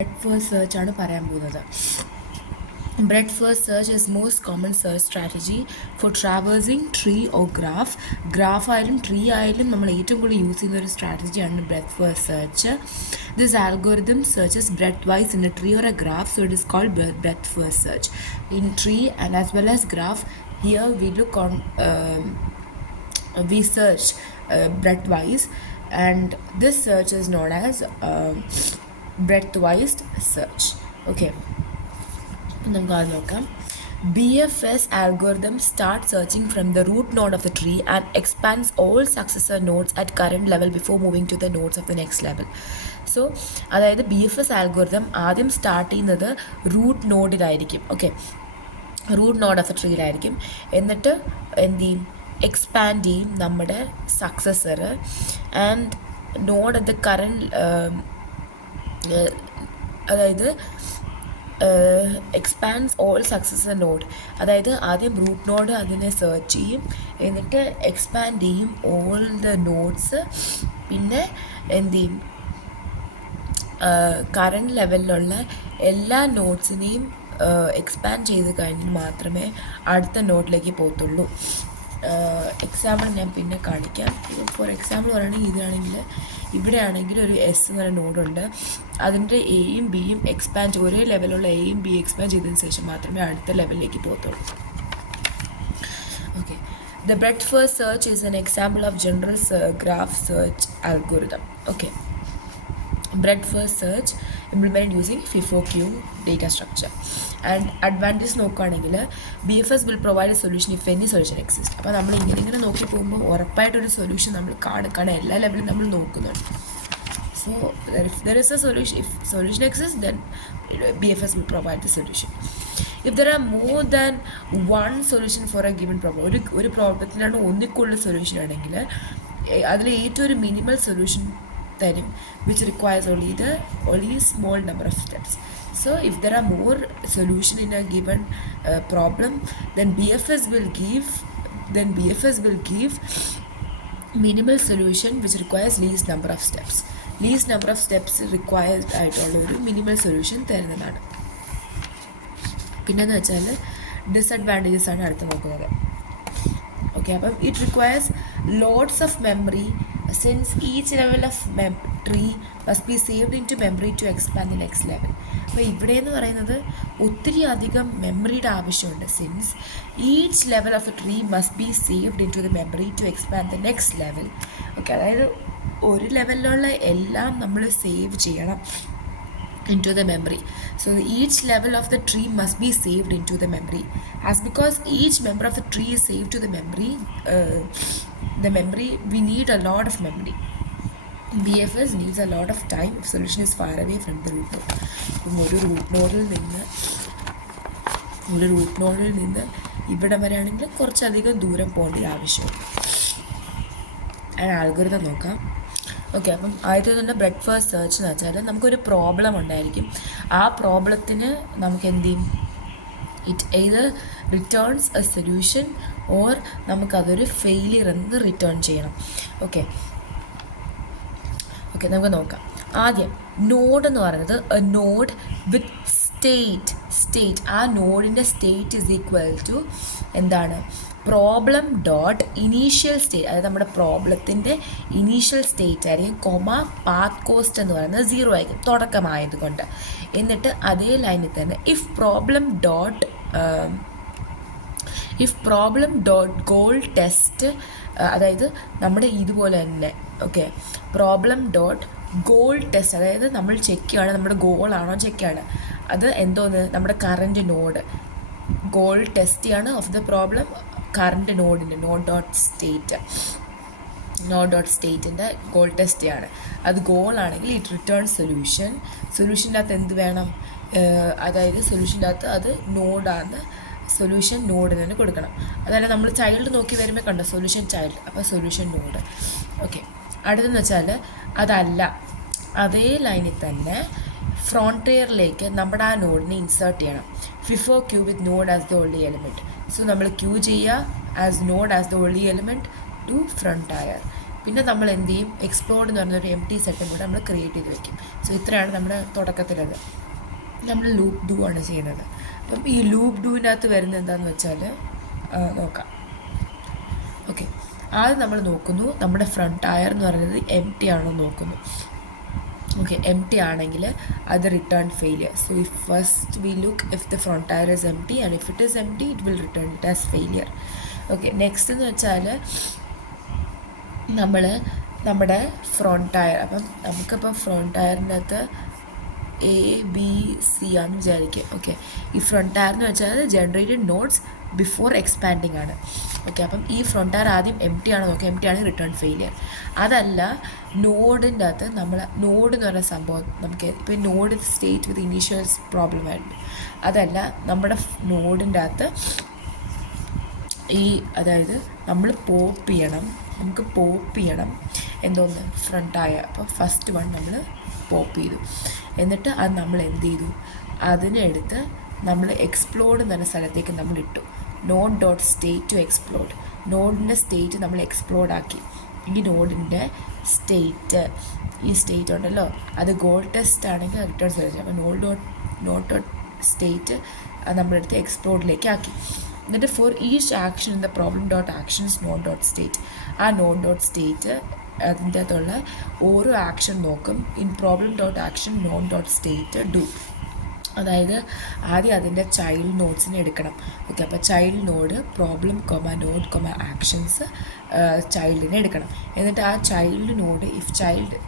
Breadth first search ആണ് പറയാൻ പോകുന്നത്. Breadth first search is most common search strategy for traversing tree or graph. Graph ആയാലും tree ആയാലും നമ്മൾ ഏറ്റവും കൂടുതൽ യൂസ് ചെയ്യുന്ന ഒരു സ്ട്രാറ്റജിയാണ് breadth first search. This algorithm searches breadth-wise in a tree or a graph, so it is called breadth first search. In tree and as well as graph, here we look on we search breadth-wise, and this search is known as breadth-wise search. Okay. നമുക്ക് അത് നോക്കാം. BFS algorithm starts searching from the root node of the tree and expands all successor nodes at current level before moving to the nodes of the next level. So അതായത് BFS algorithm ആദ്യം start ചെയ്യുന്നത് root നോഡിലായിരിക്കും. Okay, root node of a ട്രീയിലായിരിക്കും. എന്നിട്ട് എന്ത് ചെയ്യും, expand ചെയ്യും നമ്മുടെ successor and node at the current, അതായത് എക്സ്പാൻഡ്സ് ഓൾ സക്സസർ നോഡ്. അതായത് ആദ്യം റൂട്ട് നോഡ് അതിനെ സെർച്ച് ചെയ്യും, എന്നിട്ട് എക്സ്പാൻഡ് ചെയ്യും ഓൾ ദ നോഡ്സ്. പിന്നെ എന്ത് ചെയ്യും, കറണ്ട് ലെവലിലുള്ള എല്ലാ നോഡ്സിനെയും എക്സ്പാൻഡ് ചെയ്ത് കഴിഞ്ഞ് മാത്രമേ അടുത്ത നോഡിലേക്ക് പോകത്തുള്ളൂ. എക്സാമ്പിൾ ഞാൻ പിന്നെ കാണിക്കാം. ഫോർ എക്സാമ്പിൾ പറയുകയാണെങ്കിൽ ഇതാണെങ്കിൽ ഇവിടെ ആണെങ്കിൽ ഒരു എസ് എന്ന് പറയുന്ന നോഡുണ്ട്. അതിൻ്റെ എയും ബിയും എക്സ്പാൻഡ്, ഒരേ ലെവലുള്ള എയും ബി എക്സ്പാൻഡ് ചെയ്തതിന് ശേഷം മാത്രമേ അടുത്ത ലെവലിലേക്ക് പോകത്തുള്ളൂ. Okay, the breadth first search is an example of general graph search algorithm. Okay, breadth first search implemented using FIFO-Q data structure. And advantage നോക്കുകയാണെങ്കിൽ BFS will provide a solution if any solution exists. അപ്പോൾ നമ്മൾ ഇങ്ങനെ നോക്കി പോകുമ്പോൾ ഉറപ്പായിട്ടൊരു solution നമ്മൾ കാണും, എല്ലാ ലെവലും നമ്മൾ നോക്കുന്നുണ്ട്. So if there is a solution, if solution exists, then BFS will provide the solution. If there are more than one solution for a given problem, ഒരു പ്രോബ്ലത്തിനാണ് ഒന്നിൽ കൂടുതൽ സൊല്യൂഷൻ ആണെങ്കിൽ അതിൽ ഏറ്റവും ഒരു മിനിമൽ സൊല്യൂഷൻ തരും, which requires only small number of steps. So if there are more solution in a given problem, then BFS will give minimal solution which requires least number of steps. Least number of steps required ആയിട്ടുള്ള ഒരു minimal solution തരുന്നതാണ്. പിന്നെന്ന് വെച്ചാൽ disadvantages ആണ് അടുത്ത് നോക്കുന്നത്. Okay, അപ്പം it requires loads of memory since each level of tree must be saved into memory to expand the next level. അപ്പോൾ ഇവിടെ എന്ന് പറയുന്നത് ഒത്തിരി അധികം മെമ്മറിയുടെ ആവശ്യമുണ്ട്. Since each level of a tree must be saved in to the memory to expand the next level. Okay, അതായത് ഒരു ലെവലിലുള്ള എല്ലാം നമ്മൾ സേവ് ചെയ്യണം into the memory. So each level of the tree must be saved into the memory. As because each member of the tree is saved to the memory, we need a lot of memory. BFS needs a lot of time if solution is far away from the root node. ഒരു root നോഡിൽ നിന്ന് ഇവിടെ വരെയാണെങ്കിൽ കുറച്ചധികം ദൂരം പോകേണ്ട ആവശ്യമുണ്ട്. അതിന് algorithm നോക്കാം. ഓക്കെ, അപ്പം ആദ്യത്തെ തന്നെ ബ്രെഡ്ത്ത് ഫസ്റ്റ് സെർച്ച് എന്ന് വെച്ചാൽ നമുക്കൊരു പ്രോബ്ലം ഉണ്ടായിരിക്കും. ആ പ്രോബ്ലത്തിന് നമുക്ക് എന്ത് ചെയ്യും, it either returns A solution or നമുക്കതൊരു ഫെയിലിയർ എന്ന് റിട്ടേൺ ചെയ്യണം. ഓക്കെ, നമുക്ക് നോക്കാം. ആദ്യം നോഡ് എന്ന് പറയുന്നത് എ നോഡ് വിത്ത് സ്റ്റേറ്റ്. ആ നോഡിൻ്റെ സ്റ്റേറ്റ് ഈസ് ഈക്വൽ ടു എന്താണ്, പ്രോബ്ലം ഡോട്ട് ഇനീഷ്യൽ സ്റ്റേറ്റ്. അതായത് നമ്മുടെ പ്രോബ്ലത്തിൻ്റെ ഇനീഷ്യൽ സ്റ്റേറ്റ് ആയിരിക്കും, പാത്ത് കോസ്റ്റ് എന്ന് പറയുന്നത് 0 ആയിരിക്കും തുടക്കമായതുകൊണ്ട്. എന്നിട്ട് അതേ ലൈനിൽ തന്നെ if problem dot goal test, അതായത് നമ്മുടെ ഇതുപോലെ തന്നെ. Okay, problem dot goal test, അതായത് നമ്മൾ ചെക്ക് ചെയ്യുകയാണ് നമ്മുടെ ഗോളാണോ ചെക്ക് ചെയ്യാണ്. അത് എന്തോന്ന്, നമ്മുടെ കറൻറ്റ് നോഡ് ഗോൾ ടെസ്റ്റ് ചെയ്യാണ് ഓഫ് ദ പ്രോബ്ലം കറൻറ്റ് നോഡിൻ്റെ നോഡ് ഡോട്ട് സ്റ്റേറ്റിൻ്റെ ഗോൾ ടെസ്റ്റ് ചെയ്യാണ്. അത് ഗോളാണെങ്കിൽ ഇറ്റ് റിട്ടേൺ സൊല്യൂഷൻ്റെ അകത്ത് എന്ത് വേണം, അതായത് സൊല്യൂഷൻ്റെ അകത്ത് അത് നോഡാണ്, സൊല്യൂഷൻ നോഡിന് തന്നെ കൊടുക്കണം. അതായത് നമ്മൾ ചൈൽഡ് നോക്കി വരുമ്പോൾ കണ്ടോ സൊല്യൂഷൻ ചൈൽഡ്, അപ്പോൾ സൊല്യൂഷൻ നോഡ്. ഓക്കെ, അടുത്തെന്ന് വെച്ചാൽ അതല്ല, അതേ ലൈനിൽ തന്നെ ഫ്രോണ്ടിയറിലേക്ക് നമ്മുടെ ആ നോഡിനെ ഇൻസേർട്ട് ചെയ്യണം. FIFO-Q with node as the only element. So നമ്മൾ ക്യൂ ചെയ്യുക as node as the only element to frontier. പിന്നെ നമ്മൾ എന്ത് ചെയ്യും, എക്സ്പ്ലോർഡ് എന്ന് പറഞ്ഞൊരു എം ടി സെറ്റും കൂടെ നമ്മൾ ക്രിയേറ്റ് ചെയ്ത് വെക്കും. സോ ഇത്രയാണ് നമ്മുടെ തുടക്കത്തിലത്. നമ്മൾ ലൂപ്പ് ഡു ആണ് ചെയ്യുന്നത്. അപ്പം ഈ ലൂപ്പ് ഡൂവിനകത്ത് വരുന്നത് എന്താണെന്ന് വെച്ചാൽ നോക്കാം. ഓക്കെ, ആദ്യം നമ്മൾ നോക്കുന്നു നമ്മുടെ ഫ്രണ്ട് ടയർ എന്ന് പറയുന്നത് എം ടി ആണോ നോക്കുന്നു. ഓക്കെ, എം ടി ആണെങ്കിൽ അത് return failure. So if first we look if the frontier is empty and if it is empty it will return it as failure. Okay, next എന്ന് വെച്ചാൽ നമ്മൾ നമ്മുടെ frontier, അപ്പം നമുക്കിപ്പം ഫ്രണ്ട് ടയറിനകത്ത് എ ബി സി ആണെന്ന് വിചാരിക്കുക. ഓക്കെ, ഈ ഫ്രണ്ട് ടയർ എന്ന് വെച്ചാൽ ജനറേറ്റഡ് നോട്ട്സ് ബിഫോർ എക്സ്പാൻഡിങ് ആണ്. ഓക്കെ, അപ്പം ഈ ഫ്രണ്ട് ടയർ ആദ്യം എം ടി ആണ് നോക്കുക, എം ടി ആണ് റിട്ടേൺ ഫെയിലിയർ. അതല്ല, നോഡിൻ്റെ അകത്ത് നമ്മൾ നോഡ് എന്ന് പറയുന്ന സംഭവം നമുക്ക് ഇപ്പോൾ നോഡ് സ്റ്റേറ്റ് വിത്ത് ഇനീഷ്യൽസ് പ്രോബ്ലം ആയിട്ട്, അതല്ല നമ്മുടെ നോഡിൻ്റെ അകത്ത് ഈ അതായത് നമ്മൾ പോപ്പ് ചെയ്യണം, നമുക്ക് പോപ്പ് ചെയ്യണം എന്തോന്ന് ഫ്രണ്ട് ടയർ. അപ്പോൾ ഫസ്റ്റ് വൺ നമ്മൾ പോപ്പ് ചെയ്തു, എന്നിട്ട് അത് നമ്മൾ എന്ത് ചെയ്തു, അതിനെടുത്ത് നമ്മൾ എക്സ്പ്ലോർഡ് എന്ന് പറഞ്ഞ സ്ഥലത്തേക്ക് നമ്മൾ ഇട്ടു. Node dot state to explored, നോഡിൻ്റെ സ്റ്റേറ്റ് നമ്മൾ എക്സ്പ്ലോർഡ് ആക്കി. ഈ നോഡിൻ്റെ സ്റ്റേറ്റ്, ഈ സ്റ്റേറ്റ് ഉണ്ടല്ലോ അത് ഗോൾ ടെസ്റ്റ് ആണെങ്കിൽ റിട്ടേൺ സെലക്ട്. അപ്പോൾ നോട്ട് ഡോട്ട് സ്റ്റേറ്റ് നമ്മളെടുത്ത് എക്സ്പ്ലോർഡിലേക്ക് ആക്കി. എന്നിട്ട് for each action in the problem dot actions node dot state, ആ നോട്ട് ഡോട്ട് സ്റ്റേറ്റ് അതിൻ്റെ അകത്തുള്ള ഓരോ ആക്ഷൻ നോക്കും. In problem dot action node dot state do, അതായത് ആദ്യം അതിൻ്റെ ചൈൽഡ് നോട്ട്സിനെ എടുക്കണം. ഓക്കെ, അപ്പോൾ child node problem node actions ചൈൽഡിനെ എടുക്കണം. എന്നിട്ട് ആ child node if child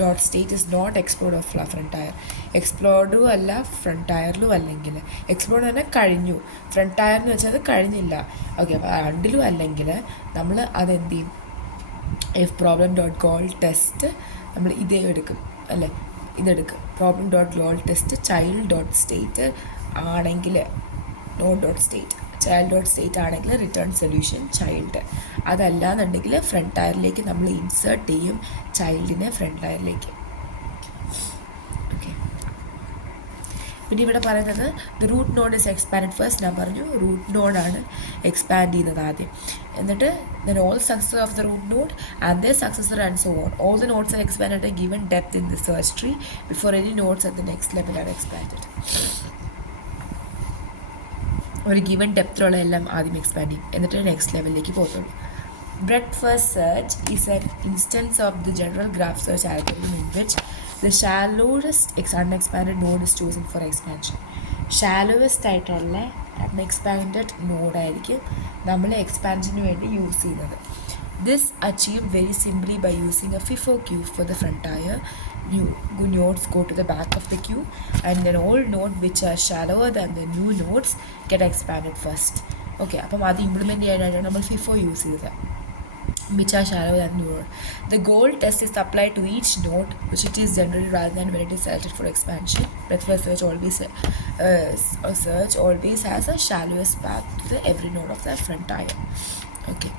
dot state is not explored of frontier, എക്സ്പ്ലോർഡും അല്ല ഫ്രണ്ട് ടയറിലും അല്ലെങ്കിൽ എക്സ്പ്ലോർഡ് തന്നെ കഴിഞ്ഞു, ഫ്രണ്ട് ടയർ എന്ന് വെച്ചാൽ അത് കഴിഞ്ഞില്ല. ഓക്കെ, അപ്പോൾ രണ്ടിലും അല്ലെങ്കിൽ നമ്മൾ അതെന്ത് ചെയ്യും, if problem dot goal test നമ്മൾ ഇതേ എടുക്കും അല്ലേ, ഇതെടുക്കും. Problem dot goal test child dot state ആണെങ്കിൽ node dot state, child dot state ആണെങ്കിൽ റിട്ടേൺ സൊല്യൂഷൻ ചൈൽഡ്. അതല്ലാന്നുണ്ടെങ്കിൽ ഫ്രണ്ട് ടയറിലേക്ക് നമ്മൾ ഇൻസേർട്ട് ചെയ്യും ചൈൽഡിനെ ഫ്രണ്ട് ടയറിലേക്ക്. ഓക്കെ, പിന്നെ ഇവിടെ പറയുന്നത് the root node is expand first. ഞാൻ പറഞ്ഞു റൂട്ട് നോഡാണ് എക്സ്പാൻഡ് ചെയ്യുന്നത് ആദ്യം, എന്നിട്ട് then all successor of the root node and their successor and so on. All the nodes are expanded at a given depth in the search tree before any nodes at the next level are expanded. ഒരു given ഡെപ്തിലുള്ള എല്ലാം ആദ്യം expand ചെയ്യും, എന്നിട്ട് next ലെവലിലേക്ക് പോകത്തുള്ളൂ. Breadth first search is an instance of the general graph search algorithm in which the shallowest unexpanded node is chosen for expansion. ഷാലോവസ്റ്റ് ആയിട്ടുള്ള അൺഎക്സ്പാൻഡഡ് നോഡായിരിക്കും നമ്മൾ എക്സ്പാൻഷന് വേണ്ടി യൂസ് ചെയ്യുന്നത്. This achieve very simply by using a FIFO queue for the front tire. New nodes go to the back of the queue and then all nodes which are shallower than the new nodes get expanded first. Okay, അപ്പം അത് implement ചെയ്യാനായിട്ടാണ് നമ്മൾ FIFO use ചെയ്തത്, which are shallower than new node. The goal test is applied to each node which it is generated rather than when it is selected for expansion. Breadth first search always has a shallowest path to the every node of the front tire. Okay.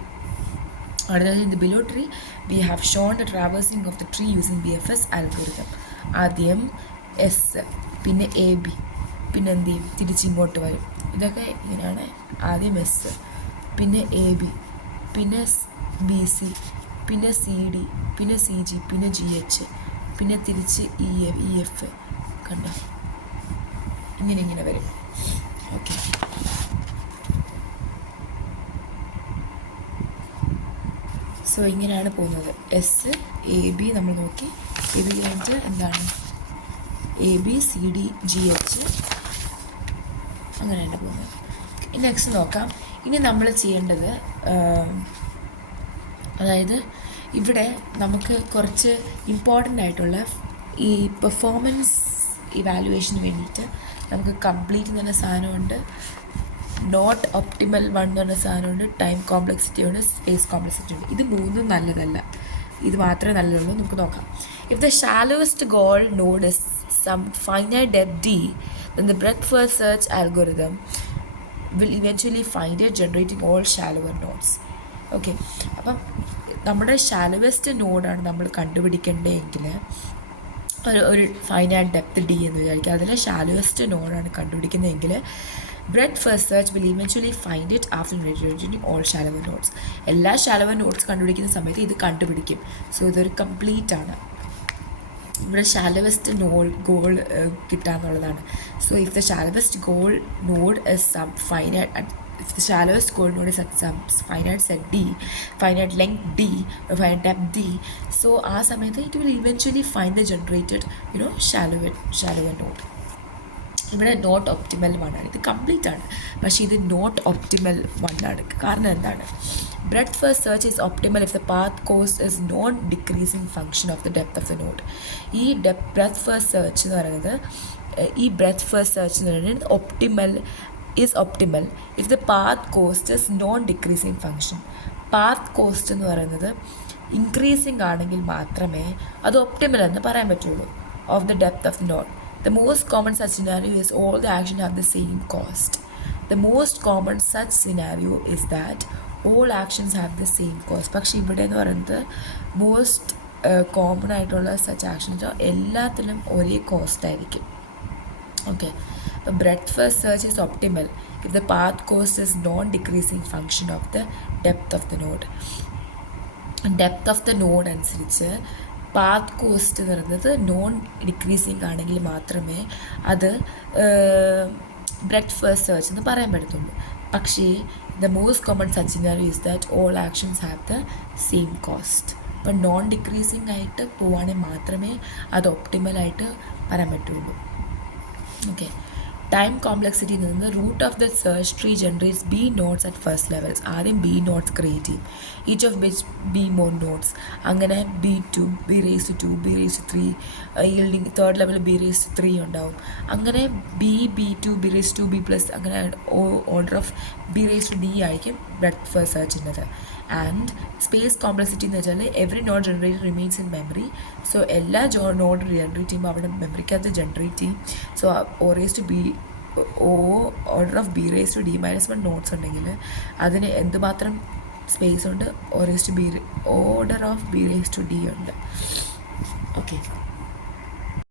Otherwise, in the below tree, we have shown the traversing of the tree using BFS algorithm. ആദ്യം S, പിന്നെ A B, പിന്നെ എന്ത് ചെയ്യും, തിരിച്ചിങ്ങോട്ട് വരും. ഇതൊക്കെ ഇങ്ങനെയാണ്. ആദ്യം S, പിന്നെ എ ബി, പിന്നെ ബി സി, പിന്നെ സി ഡി, പിന്നെ സി ജി, പിന്നെ ജി എച്ച്, പിന്നെ തിരിച്ച് ഇ എഫ്. കണ്ടോ, ഇങ്ങനെ വരും. ഓക്കെ, സോ ഇങ്ങനെയാണ് പോകുന്നത്. എസ് എ ബി നമ്മൾ നോക്കി, എ ബി കഴിഞ്ഞിട്ട് എന്താണ് A B C D G H, അങ്ങനെയാണ് പോകുന്നത്. നെക്സ്റ്റ് നോക്കാം. ഇനി നമ്മൾ ചെയ്യേണ്ടത്, അതായത് ഇവിടെ നമുക്ക് കുറച്ച് ഇമ്പോർട്ടൻ്റ് ആയിട്ടുള്ള ഈ പെർഫോമൻസ് ഇവാലുവേഷന് വേണ്ടിയിട്ട് നമുക്ക് കംപ്ലീറ്റ് എന്ന് പറഞ്ഞ സാധനമുണ്ട്, നോട്ട് ഒപ്റ്റിമൽ വൺ എന്ന് പറഞ്ഞ സാധനമുണ്ട്, ടൈം കോംപ്ലക്സിറ്റി ഉണ്ട്, സ്പേസ് കോംപ്ലക്സിറ്റി ഉണ്ട്. ഇത് മൂന്നും നല്ലതല്ല, ഇത് മാത്രമേ നല്ലതുള്ളൂ. നമുക്ക് നോക്കാം. If the shallowest goal node is some finite depth d, then the breadth first search algorithm will eventually find it, generating all shallower nodes. Okay, അപ്പം നമ്മുടെ ഷാലോവസ്റ്റ് നോഡാണ് നമ്മൾ കണ്ടുപിടിക്കേണ്ടതെങ്കിൽ ഒരു ഫൈനൈറ്റ് ഡെപ്ത് ഡി എന്ന് വിചാരിക്കുക. അതിൽ ഷാലോവസ്റ്റ് നോഡാണ് കണ്ടുപിടിക്കുന്നതെങ്കിൽ breadth first search will eventually find it after investigating all shallower nodes. എല്ലാ ഷാലോവർ നോഡ്സ് കണ്ടുപിടിക്കുന്ന സമയത്ത് ഇത് കണ്ടുപിടിക്കും. സോ ഇതൊരു കംപ്ലീറ്റ് ആണ്. ഇവിടെ ഷാലോവസ്റ്റ് ഗോൾ കിട്ടാന്നുള്ളതാണ്. So if the shallowest goal node is some finite, if the shallowest goal node is at some finite set d, finite length d, or finite depth d, so ആ സമയത്ത് it will eventually find the generated shallower node. ഇവിടെ not optimal 1 ആണ്. ഇത് complete ആണ്, പക്ഷേ ഇത് not optimal 1 ആണ്. കാരണം എന്താണ്? Breadth first search is optimal if the path cost is known decreasing function of the depth of the node. ഈ ബ്രെഡ്ത്ത് ഫസ്റ്റ് സെർച്ച് എന്ന് പറയുന്നത് is optimal if the path cost is non-decreasing function. path cost എന്ന് പറയുന്നത് increasing ആണെങ്കിൽ മാത്രമേ അത് optimal എന്ന് പറയാൻ പറ്റുള്ളൂ of the depth of the node. The most common such scenario is all the actions have the same cost. The most common such scenario is that all actions have the same cost. പക്ഷേ ഇവിടെ എന്ന് പറയുന്നത് most common ആയിട്ടുള്ള such actions എല്ലാത്തിലും ഒരേ cost ആയിരിക്കും. Okay, the breadth first search is optimal if the path cost is non-decreasing function of the depth of the node. Depth of the node അനുസരിച്ച് path cost എന്ന് പറയുന്നത് non decreasing ആണെങ്കിൽ മാത്രമേ അത് breadth first search എന്ന് പറയാൻ പറ്റത്തുള്ളൂ. പക്ഷേ the most common such scenario is that all actions have the same cost. അപ്പം നോൺ ഡിക്രീസിങ് ആയിട്ട് പോവുകയാണെങ്കിൽ മാത്രമേ അത് ഒപ്റ്റിമലായിട്ട് പറയാൻ പറ്റുള്ളൂ. Okay, time complexity in the root of the search tree generates b nodes at first levels. ആദ്യം b nodes create ചെയ്യും, each of which b more nodes. അങ്ങനെ b2, b raised to 2, b raised to 3 yielding third level b raised to 3 ഉണ്ടാവും. അങ്ങനെ b2, b raised to 2, b plus അങ്ങനെ order of b raised to d ആയിരിക്കും breadth first സെർച്ചിൻ്റെത്. And space complexity എന്ന് വെച്ചാൽ every node generate remains in memory. So എല്ലാ node generate ചെയ്യുമ്പോൾ അവിടെ മെമ്മറിക്കകത്ത് ജനറേറ്റ് ചെയ്യും. So order of b raise to d-1 nodes ഉണ്ടെങ്കിൽ അതിന് എന്തുമാത്രം സ്പേസ് ഉണ്ട്? Order of b raise to d ഉണ്ട്. ഓക്കെ,